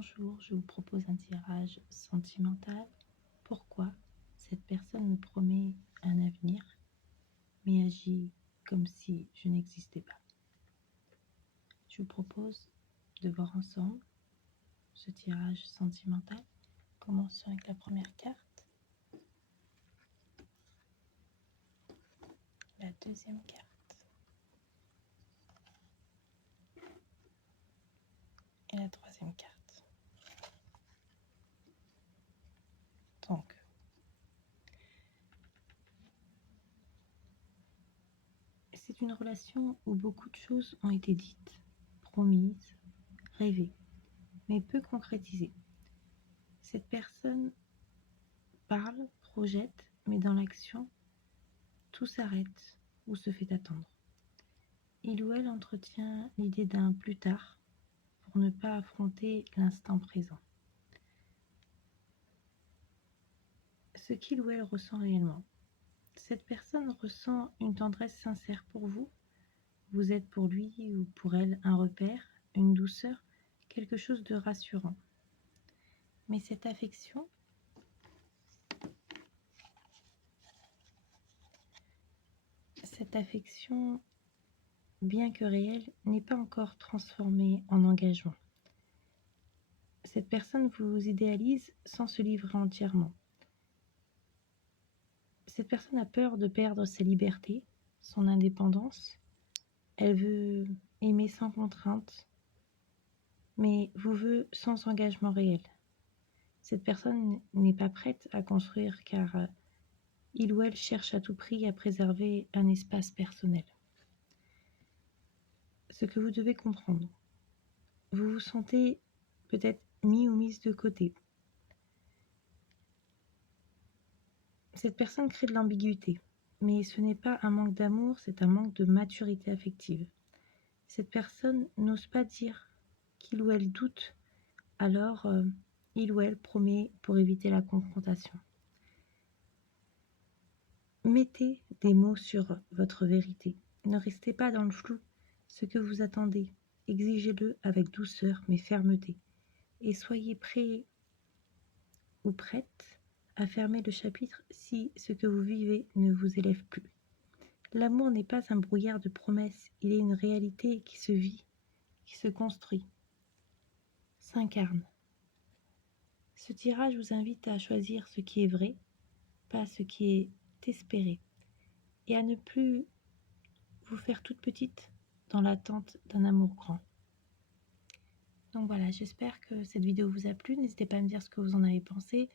Bonjour, je vous propose un tirage sentimental. Pourquoi cette personne me promet un avenir, mais agit comme si je n'existais pas? Je vous propose de voir ensemble ce tirage sentimental. Commençons avec la première carte, la deuxième carte et la troisième carte. Donc, c'est une relation où beaucoup de choses ont été dites, promises, rêvées, mais peu concrétisées. Cette personne parle, projette, mais dans l'action, tout s'arrête ou se fait attendre. Il ou elle entretient l'idée d'un plus tard pour ne pas affronter l'instant présent. Ce qu'il ou elle ressent réellement. Cette personne ressent une tendresse sincère pour vous. Vous êtes pour lui ou pour elle un repère, une douceur, quelque chose de rassurant. Mais cette affection, bien que réelle, n'est pas encore transformée en engagement. Cette personne vous idéalise sans se livrer entièrement. Cette personne a peur de perdre sa liberté, son indépendance. Elle veut aimer sans contrainte, mais vous veut sans engagement réel. Cette personne n'est pas prête à construire car il ou elle cherche à tout prix à préserver un espace personnel. Ce que vous devez comprendre, vous vous sentez peut-être mis ou mise de côté. Cette personne crée de l'ambiguïté, mais ce n'est pas un manque d'amour, c'est un manque de maturité affective. Cette personne n'ose pas dire qu'il ou elle doute, alors il ou elle promet pour éviter la confrontation. Mettez des mots sur votre vérité. Ne restez pas dans le flou. Ce que vous attendez, exigez-le avec douceur mais fermeté. Et soyez prêt ou prête à fermer le chapitre si ce que vous vivez ne vous élève plus. L'amour n'est pas un brouillard de promesses, il est une réalité qui se vit, qui se construit, s'incarne. Ce tirage vous invite à choisir ce qui est vrai, pas ce qui est espéré, et à ne plus vous faire toute petite dans l'attente d'un amour grand. Donc voilà, j'espère que cette vidéo vous a plu. N'hésitez pas à me dire ce que vous en avez pensé.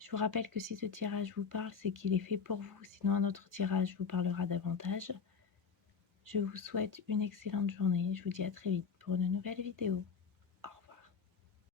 Je vous rappelle que si ce tirage vous parle, c'est qu'il est fait pour vous. Sinon, un autre tirage vous parlera davantage. Je vous souhaite une excellente journée. Je vous dis à très vite pour une nouvelle vidéo.